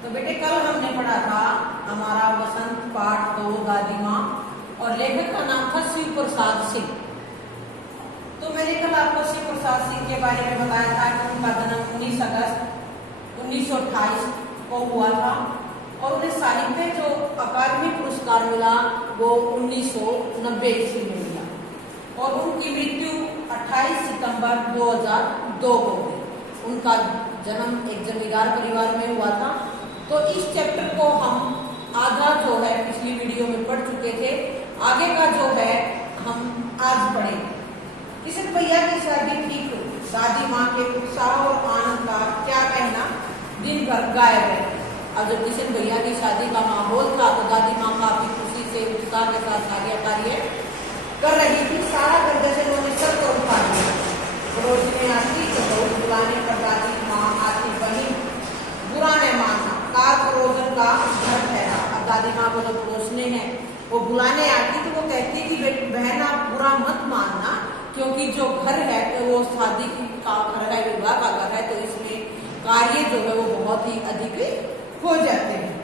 तो बेटे कल हमने पढ़ा था हमारा वसंत पाठ 2 दादी माँ और लेखक का नाम था शिव प्रसाद सिंह। तो मैंने कल आपको शिव प्रसाद सिंह के बारे में बताया था कि उनका जन्म 19 अगस्त 1928 को हुआ था और उन्हें साहित्य जो अकादमी पुरस्कार मिला वो 1990 ईस्वी में मिला और उनकी मृत्यु 28 सितंबर 2002 को हुई। उनका जन्म एक जमींदार परिवार में हुआ था। तो इस चैप्टर को हम आधा जो है पिछली वीडियो में पढ़ चुके थे, आगे का जो है हम आज पढ़ेंगे। किशन भैया की शादी ठीक हो, दादी माँ के उत्साह और आनंद का क्या कहना, दिन भर गायब है। अब जब किशन भैया की शादी का माहौल था तो दादी माँ काफी खुशी से उत्साह के साथ कार्य कर रही थी। सारा घर जैसे उन्होंने सबको उठा दिया। पड़ोस में आती तो बहुत बुलाने पर दादी माँ आती, बहन बुरा न मानना, कार पड़ोसन का घर ठहरा। अब दादी माँ को जब पड़ोसने हैं वो बुलाने आती तो वो कहती कि बहन आप बुरा मत मानना, क्योंकि जो घर है तो वो शादी का घर है, विवाह का घर है, तो इसमें कार्य जो है वो बहुत ही अधिक हो जाते हैं।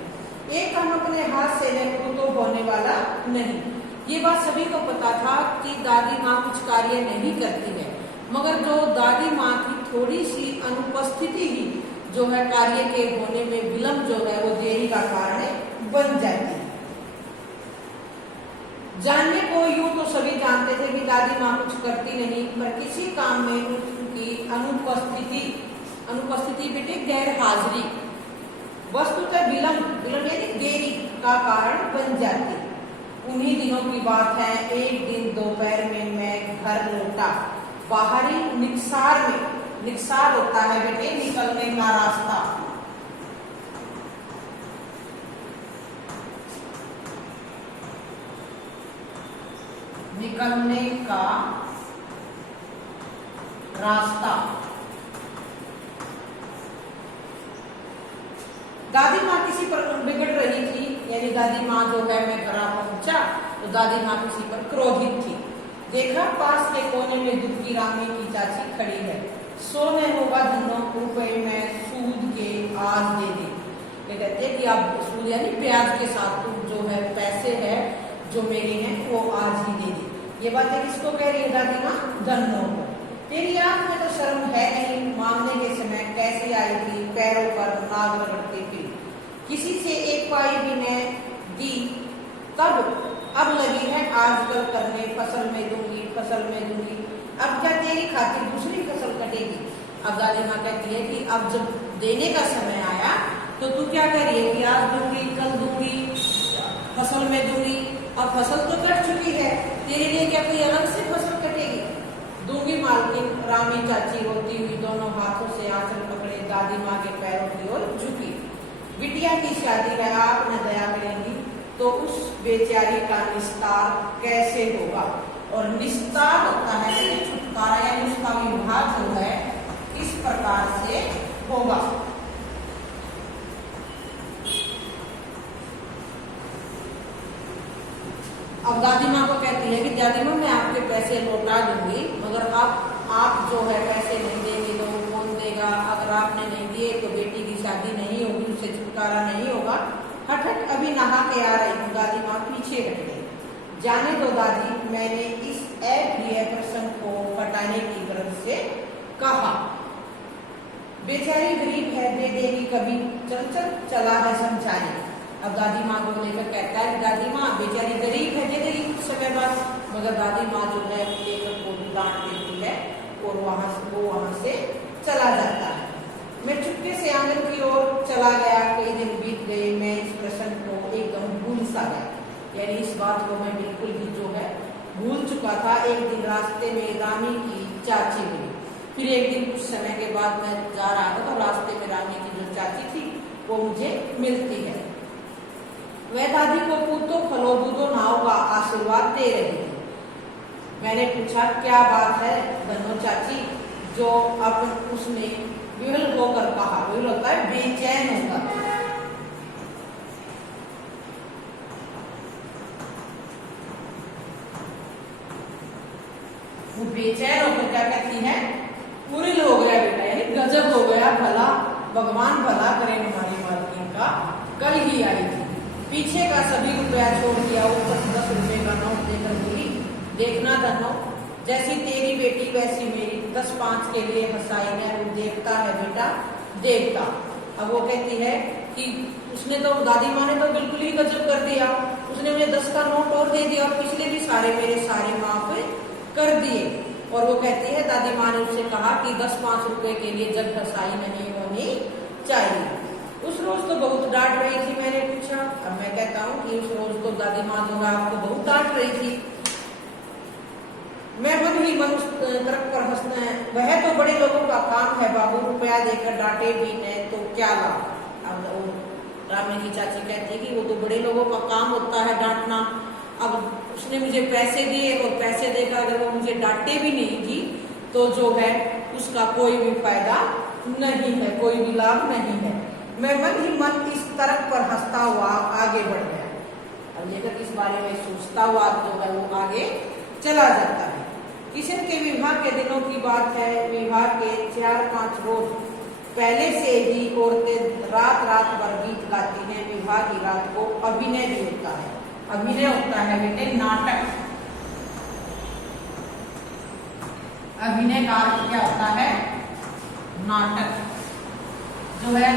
एक हम अपने हाथ से है तो होने वाला नहीं। ये बात सभी को पता था कि दादी माँ कुछ कार्य नहीं करती है, मगर जो दादी माँ की थोड़ी सी अनुपस्थिति ही जो है कार्य के होने में विलंब जो है वो देरी का कारण बन जाती है। जानने को यूं तो सभी जानते थे कि दादी माँ कुछ करती नहीं, पर किसी काम में उनकी अनुपस्थिति बेटे गैर हाजिरी वस्तुतः विलंब यानी देरी का कारण बन जाती। उन्हीं दिनों की बात है, एक दिन दोपहर में मैं घर लौटा। बाहरी निक्सार होता है बेटे निकलने का रास्ता। निकलने का रास्ता। दादी माँ किसी पर बिगड़ रही थी, यानी दादी माँ जो है मैं घर पहुंचा तो दादी माँ किसी पर क्रोधित थी। देखा पास के कोने में दूध की रामी की चाची खड़ी है। सोने होगा धनों रुपए में सूद के आज दे दे। ये कहते हैं कि आप सूद यानी ब्याज के साथ तुम जो है पैसे है जो मेरे हैं वो आज ही दे दे। ये बातें किसको कह रही है दादी माँ? धनों को। तेरी आंख में तो शर्म है नहीं, मांगने के समय कैसी आई थी, पैरों पर नाग रगड़ती थी। किसी से एक पाई भी ने दी तब अब लगी है आजकल करने, फसल में दूंगी। अब क्या तेरी खातिर दूसरी फसल कटेगी? अब दादी माँ कहती है कि अब जब देने का समय आया तो तू क्या कह रही है कि आज दूंगी, कल दूंगी, फसल में दूंगी। अब फसल तो कट चुकी है, तेरे लिए क्या कोई अलग से फसल कटेगी? दूंगी मालकिन। रामी चाची होती हुई दोनों हाथों से आंचल पकड़े दादी माँ के पैरों की ओर झुकी। बिटिया की शादी है, आप न दया करेंगी तो उस बेचारी का निस्तार कैसे होगा? और निस्तार होता है छुटकारा यानी उसका विवाह जो है इस प्रकार से होगा। अब दादी माँ को कहती है कि दादी माँ मैं आपके पैसे लौटा दूंगी, मगर आप जो है पैसे नहीं देंगे तो कौन देगा? अगर आपने नहीं दिए तो बेटी की शादी नहीं होगी, उससे छुटकारा नहीं होगा। हट अभी नहा के आ रही हूँ। दादी माँ पीछे हट गई। जाने दो दादी, मैंने इस अप्रिय प्रसंग को हटाने की गरज से कहा। बेचारी गरीब है, दे देगी कभी, चला है समझाने। अब दादी माँ को लेकर कहता है दादी माँ बेचारी गरीब है, दे देगी कुछ समय बाद। मगर दादी माँ जो है लेकर को डांट देती है और वहां से चला जाता है। मैं चुपके से आंगन की ओर चला गया। कई दिन बीत गए, मैं इस प्रसंग को एकदम भूल सा गया, यानी इस बात को मैं बिल्कुल ही जो है भूल चुका था। एक दिन रास्ते में रामी की चाची मिली। फिर एक दिन कुछ समय के बाद मैं जा रहा था तो रास्ते में रामी की जो चाची थी वो मुझे मिलती है। वह दादी को पूतो फलो दूधो नाव का आशीर्वाद दे रही थी। मैंने पूछा क्या बात है धनो चाची? जो अब उसने विहल होकर कहा। विहल होता है बेचैन होकर। वो बेचैन होकर क्या कहती है? पूरी हो गया बेटा, यानी गजब हो गया, भला भगवान भला करे हमारी मालकिन का। कल ही आई थी। पीछे का सभी रुपया छोड़ दिया, ऊपर 10 रुपए का नोट देकर बोली, देखना धनो, जैसी तेरी बेटी वैसी मेरी, 10-5 के लिए हंसाई ने, वो देखता है बेटा देखता। अब वो कहती है कि उसने तो, दादी माँ ने तो बिल्कुल ही गजब कर दिया, उसने मुझे 10 का नोट और दे दिया और पिछले भी सारे मेरे सारे माफ कर दिए। और वो कहती है, दादी माँ ने उससे कहा कि 10-5 रुपए के लिए जग हंसाई नहीं होनी चाहिए। उस रोज तो बहुत डांट रही थी। मैंने पूछा, अब मैं कहता हूँ कि उस रोज तो दादी माँ जो है आपको बहुत डांट रही थी। मैं मन ही मन उस तरफ पर हंसना है, वह तो बड़े लोगों का काम है बाबू, रुपया देकर डांटे भी नहीं तो क्या लाभ। अब रामी की चाची कहती है कि वो तो बड़े लोगों का काम होता है डांटना। अब उसने मुझे पैसे दिए और पैसे देकर अगर वो मुझे डांटे भी नहीं थी तो जो है उसका कोई भी फायदा नहीं है, कोई भी लाभ नहीं है। मैं मन ही मन इस तरफ पर हंसता हुआ आगे बढ़ गया। अब लेकर इस बारे में सोचता हुआ जो है वो आगे चला जाता है। किशन के विवाह के दिनों की बात है। विवाह के 4-5 रोज पहले से ही औरतें रात रात भर गीत गाती हैं। विवाह की रात को अभिनय भी होता है। अभिनय होता है बेटे नाटक। अभिनय का अर्थ क्या होता है? नाटक। जो है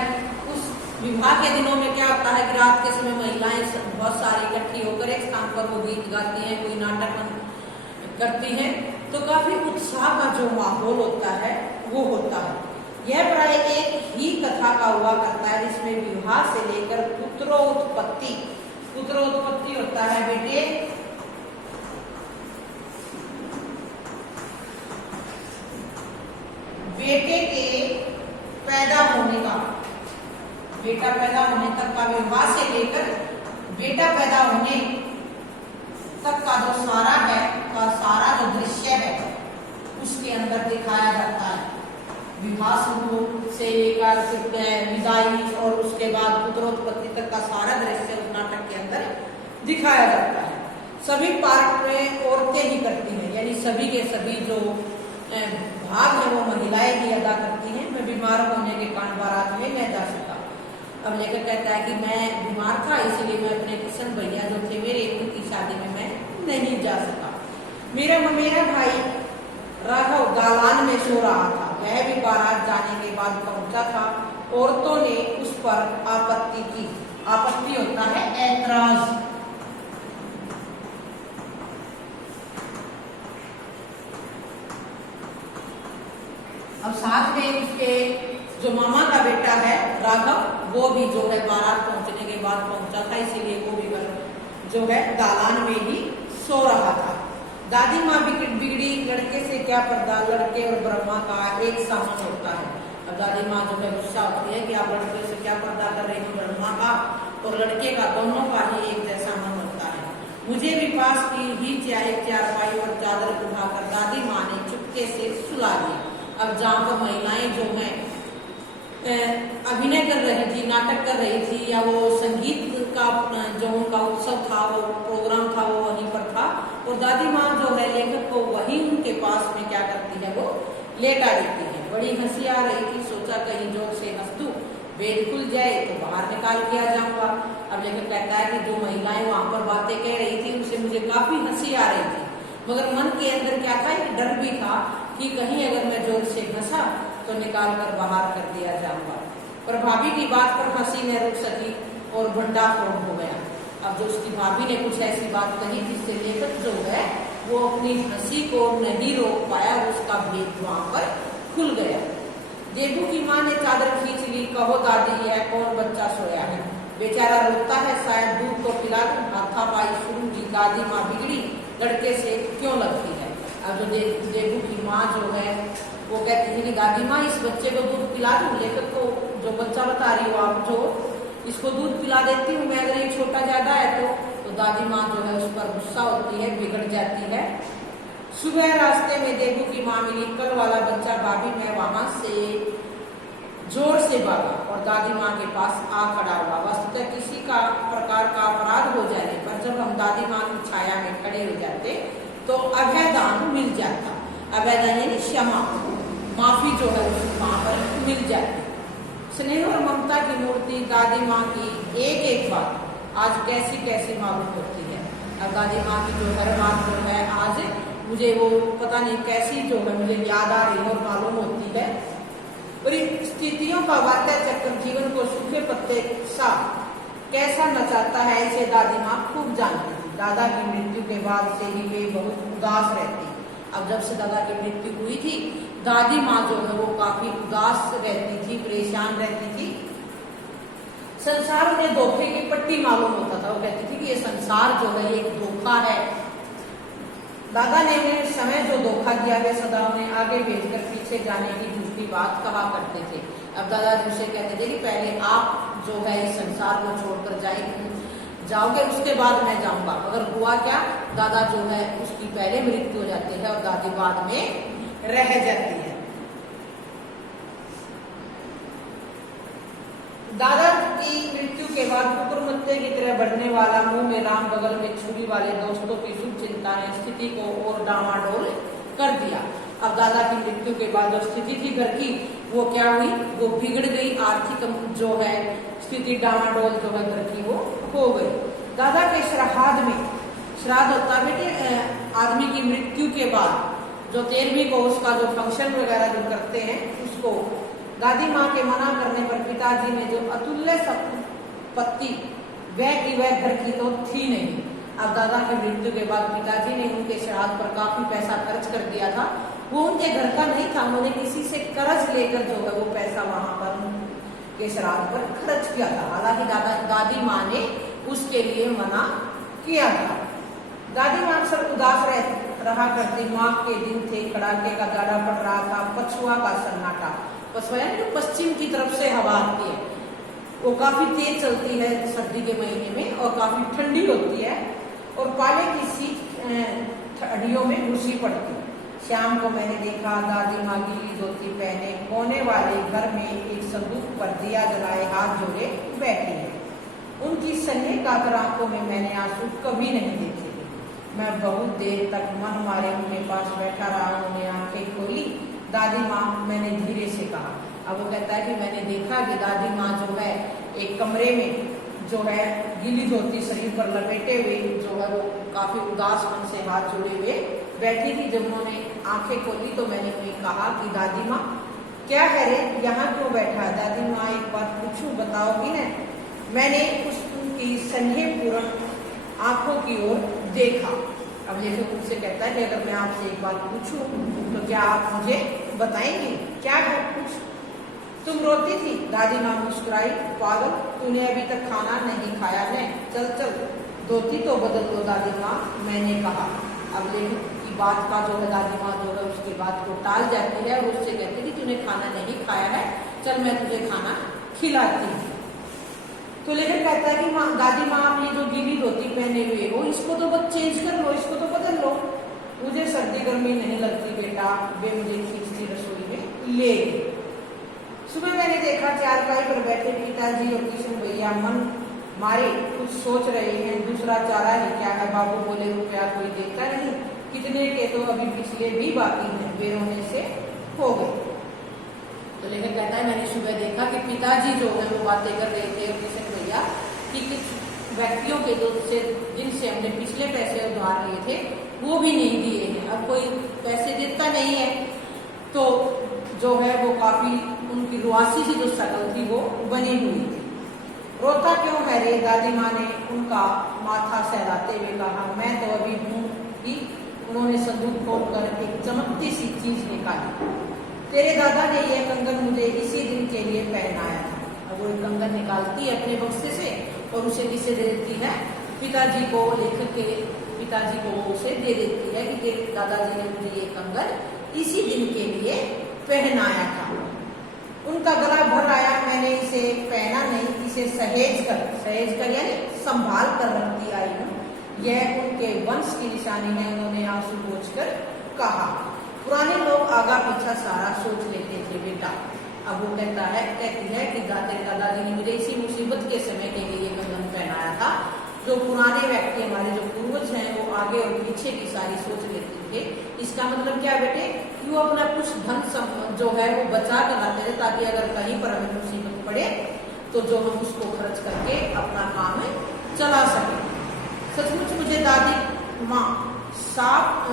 उस विवाह के दिनों में क्या होता है कि रात के समय महिलाएं बहुत सारी इकट्ठी होकर एक स्थान पर वो गीत गाती हैं, कोई नाटक करती हैं, तो काफी उत्साह का जो माहौल होता है वो होता है। यह प्राय एक ही कथा का हुआ करता है जिसमें विवाह से लेकर पुत्रोत्पत्ति, पुत्रोत्पत्ति होता है बेटे बेटे के पैदा होने का, बेटा पैदा होने तक का, विवाह से लेकर बेटा पैदा होने तक का जो सारा है, का सारा जो दृश्य है उसके अंदर दिखाया जाता है। विवाह शुरू से लेकर विदाई और उसके बाद पुत्रोत्पत्ति तक का सारा दृश्य उस नाटक के अंदर दिखाया जाता है। सभी पार्ट में औरतें ही करती हैं, यानी सभी के सभी जो भाग है वो महिलाएं ही अदा करती हैं। मैं बीमार होने के कारण बारात में नहीं जा सका। अब लेकर कहता है कि मैं बीमार था इसलिए मैं अपने किशन भैया जो थे मेरे, उनकी शादी में मैं नहीं जा सका। मेरा भाई राघव गालान में सो रहा था। वह भी बारात जाने के बाद पहुंचा था। औरतों ने उस पर आपत्ति की। आपत्ति होता है ऐतराज। अब साथ में उसके जो मामा का बेटा है राघव, वो भी जो है बारात पहुंचने के बाद पहुंचा था, इसीलिए वो भी जो है दालान में ही सो रहा था। दादी माँ बिगड़ी, लड़के से क्या पर्दा, लड़के और ब्रह्मा का एक सामान होता है। अब दादी माँ जो है गुस्सा होती है कि आप लड़के से क्या पर्दा कर रहे हो, ब्रह्मा का और लड़के का, दोनों का ही एक जैसा मन होता है। मुझे भी पास की ही चारपाई और चादर उठाकर दादी माँ ने चुपके से सुला दिया। अब जहाँ पर महिलाएं जो है अभिनय कर रही थी, नाटक कर रही थी, या वो संगीत का जो उनका उत्सव था, वो प्रोग्राम था, वो वहीं पर था, और दादी माँ जो है लेखक को वहीं उनके पास में क्या करती है, वो लेटा देती है। बड़ी हंसी आ रही थी, सोचा कहीं जोर से हंस दूं, वेद खुल जाए तो बाहर निकाल के आ जाऊंगा। अब लेखक कहता है कि जो महिलाएं वहां पर बातें कह रही थी उनसे मुझे काफी हंसी आ रही थी, मगर मन के अंदर क्या था, एक डर भी था कि कहीं अगर मैं जोर से हंसा तो निकाल कर बाहर कर दिया जाऊंगा। पर भाभी की बात पर हंसी न रुक सकी और भंडाफोड़ हो गया। अब जो उसकी भाभी ने कुछ ऐसी बात कही जिससे लेखक जो है वो अपनी हंसी को नहीं रोक पाया, उसका भेद वहां पर खुल गया। देबू की माँ ने चादर खींच ली, कहो दादी यह कौन बच्चा सोया है, बेचारा रोता है, शायद दूध तो पिला दूं। हाथापाई शुरू की, दादी माँ बिगड़ी, लड़के से क्यों लगती है। अब जो देबू की माँ जो है वो कहती है कि दादी माँ इस बच्चे को दूध पिला दूं, लेखक को जो बच्चा बता रही हो आप, जो इसको दूध पिला देती हूँ मैं, अगर ये छोटा ज्यादा है तो दादी माँ जो है उस पर गुस्सा होती है, बिगड़ जाती है। सुबह रास्ते में देबू की माँ मिली, कल वाला बच्चा भाभी, मैं वहां से जोर से भागा और दादी माँ के पास आ खड़ा हुआ। वस्तुतः किसी का प्रकार का अपराध हो जाने पर जब हम दादी माँ की छाया में खड़े हो जाते तो अभयदान मिल जाता। अभयदान यानी क्षमा, माफी जो है वहां पर मिल जाती। स्नेह और ममता की मूर्ति दादी माँ की एक एक बात आज कैसी कैसी मालूम होती है। अब दादी माँ की जो हर बात जो है आज मुझे वो पता नहीं कैसी जो है मुझे याद आ रही है और मालूम होती है। और इन स्थितियों का वात्या चक्र जीवन को सूखे पत्ते सा कैसा नचाता है इसे दादी माँ खूब जानती थी। दादा की मृत्यु के बाद से ही वे बहुत उदास रहती। अब जब से दादा की मृत्यु हुई थी दादी माँ जो है वो काफी उदास रहती थी, परेशान रहती थी। संसार में धोखे की पट्टी मालूम होता था। वो कहती थी कि ये संसार जो है ये एक धोखा है। दादा ने उन्हें समय जो धोखा दिया वे सदा उन्हें आगे भेजकर पीछे जाने की झूठी बात कहा करते थे। अब दादा जी उसे कहते थे कि पहले आप जो है इस संसार को छोड़कर जाओगे उसके बाद मैं जाऊंगा। अगर हुआ क्या, दादा जो है उसकी पहले मृत्यु हो जाती है और दादी बाद में रह जाती है। दादा की मृत्यु के बाद कुकुरमुत्ते की तरह बढ़ने वाला मुंह में राम बगल में छुरी वाले दोस्तों की शुभ चिंता ने स्थिति को और डामाडोल कर दिया। अब दादा की मृत्यु के बाद जो स्थिति थी घर की वो क्या हुई, वो बिगड़ गई। आर्थिक जो है स्थिति डामाडोल जो है घर की वो हो गई। दादा के श्राद्ध में, श्राद्ध होता बेटे आदमी की मृत्यु के बाद जो 13वीं को उसका जो फंक्शन वगैरह जो करते हैं उसको दादी माँ के मना करने पर पिताजी ने जो अतुल्य संपत्ति वह की वह घर की तो थी नहीं। अब दादा की मृत्यु के बाद पिताजी ने उनके श्राद्ध पर काफी पैसा खर्च कर दिया था। वो उनके घर का नहीं था, उन्होंने किसी से कर्ज लेकर जो है वो पैसा वहां पर के श्राद्ध पर खर्च किया था। हालांकि दादी माँ ने उसके लिए मना किया था। दादी माँ अक्सर उदास रहा करती। माँ के दिन थे, कड़ाके का जाड़ा पड़ रहा था, पछुआ का सन्नाटा। पछुआ यानी जो पश्चिम की तरफ से हवा आती है वो काफी तेज चलती है सर्दी के महीने में और काफी ठंडी होती है और पाले की सीट हड्डियों में घुसी पड़ती। शाम को मैंने देखा दादी माँ गीली धोती पहने कोने वाले घर में एक संदूक पर दिया जलाए हाथ जोड़े बैठी है। उनकी सन्ने कातर आंखों में मैंने आंसू कभी नहीं देखे। मैं बहुत देर तक मन मारे उनके पास बैठा रहा। उन्होंने आंखें खोली। दादी माँ, मैंने धीरे से कहा। अब वो कहता है कि मैंने देखा कि दादी माँ जो है एक कमरे में जो है गीली धोती शरीर पर लपेटे हुए जो है वो काफी उदास मन से हाथ जोड़े हुए बैठी थी। जब उन्होंने आंखें खोली तो मैंने उन्हें कहा कि दादी माँ क्या है रे, यहाँ क्यों बैठा है? दादी माँ, एक बात पूछूं, बताओगी ना? मैंने उसकी स्नेहपूर्ण आंखों की ओर देखा। अब लेखक उनसे कहता है कि अगर मैं आपसे एक बात पूछूं तो क्या आप मुझे बताएंगे? क्या कुछ तुम रोती थी? दादी माँ मुस्कुराई। पागल, तूने अभी तक खाना नहीं खाया है, चल चल धोती तो बदल दो दादी माँ, मैंने कहा। अब लेखक की बात का जो है दादी माँ जो है उसकी बात को टाल जाती है और उससे कहती है कि तूने खाना नहीं खाया है, चल मैं तुझे खाना खिलाती हूँ। तो लेखक कहता है कि माँ, दादी माँ, आप ये जो गीली धोती पहने हुए हो इसको तो बस चेंज कर लो, इसको तो बदल लो। मुझे सर्दी गर्मी नहीं लगती बेटा। वे मुझे खींचती रसोई में ले गई। सुबह मैंने देखा चारपाई पर बैठे पिताजी और किशन भैया मन मारे कुछ सोच रहे हैं। दूसरा चारा ही क्या है? बाबू बोले, रुपया कोई देता नहीं, कितने के तो अभी पिछले भी बाकी हैं। वे रोने से हो गए। तो लेखक कहता है मैंने सुबह देखा कि पिताजी जो है वो बातें कर रहे थे और किशन भैया कि कुछ व्यक्तियों के जिनसे हमने पिछले पैसे उधार लिए थे वो भी नहीं दिए हैं। अब कोई पैसे देता नहीं है तो जो है वो काफी उनकी रुआसी सी जो शक्ल थी वो बनी हुई थी। रोता क्यों है रे? दादी माँ ने उनका माथा सहलाते हुए कहा। मैं तो अभी हूँ कि उन्होंने संदूक खोलकर एक चमकती सी चीज निकाली। तेरे दादा ने यह कंगन मुझे इसी दिन के लिए पहनाया था। अब वो कंगन निकालती है अपने बक्से से और उसे किसे दे देती है? पिताजी को। लेखक के पिताजी को वो उसे दे देती है कि तेरे दादाजी ने मुझे ये कंगन इसी दिन के लिए पहनाया था। उनका गला भर आया। मैंने इसे पहना नहीं, इसे सहेज कर यानी संभाल कर रखती आई हूँ। यह उनके वंश की निशानी है, उन्होंने आंसू पोंछकर कहा। पुराने लोग आगा पीछा सारा सोच लेते थे बेटा। अब वो कहती है कि दादाजी ने मुझे इसी मुसीबत के समय के लिए कंगन पहनाया था। जो पुराने व्यक्ति हमारे जो पूर्वज हैं वो आगे और पीछे की सारी सोच लेते थे। इसका मतलब क्या बेटे कि वो अपना कुछ धन जो है वो बचा कर लाते थे ताकि अगर कहीं पर हमें मुसीबत पड़े तो जो हम उसको खर्च करके अपना काम चला सके। सचमुच मुझे दादी माँ शाप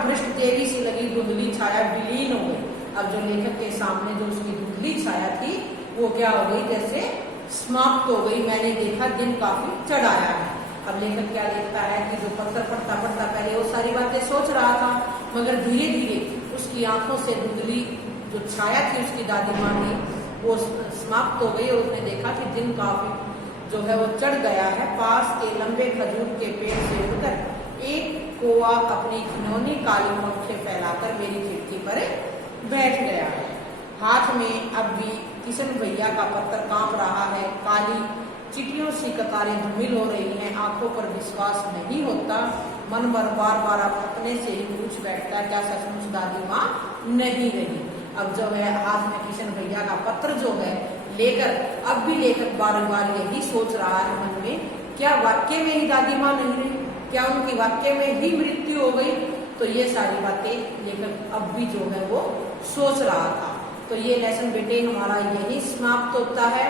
भ्रष्ट देवी से लगी धुंधली छाया विलीन हो गई। अब जो लेखक के सामने जो उसकी धुंधली छाया थी वो क्या हो गई, जैसे समाप्त हो गई। मैंने देखा दिन काफी चढ़ आया है। अब लेखक क्या देखता है कि जो पत्र पढ़ता पढ़ता पहले वो सारी बातें सोच रहा था, मगर धीरे धीरे उसकी आंखों से धुंधली जो छाया थी उसकी दादी माँ की वो समाप्त हो गई और उसने देखा कि दिन काफी जो है वो चढ़ गया है। पास के लंबे खजूर के पेड़ से उड़कर एक कौवा अपनी खिलौनी काली पंखें फैलाकर मेरी खिड़की पर बैठ गया है। हाथ में अब भी किशन भैया का पत्र कांप रहा है। काली चिट्ठियों सी कतारें धूमिल हो रही हैं। आंखों पर विश्वास नहीं होता। मन बार बार अपने से ही पूछ बैठता, क्या सचमुच दादी माँ नहीं रही। अब जो है हाथ में किशन भैया का पत्र जो है लेकर अब भी लेखक बार बार यही सोच रहा है मन में, क्या वाक्य में ही दादी माँ नहीं रही, क्या उनकी वाक्य में ही मृत्यु हो गई। तो ये सारी बातें लेखक अब भी जो है वो सोच रहा था। तो ये लेसन बेटे हमारा यही समाप्त होता है।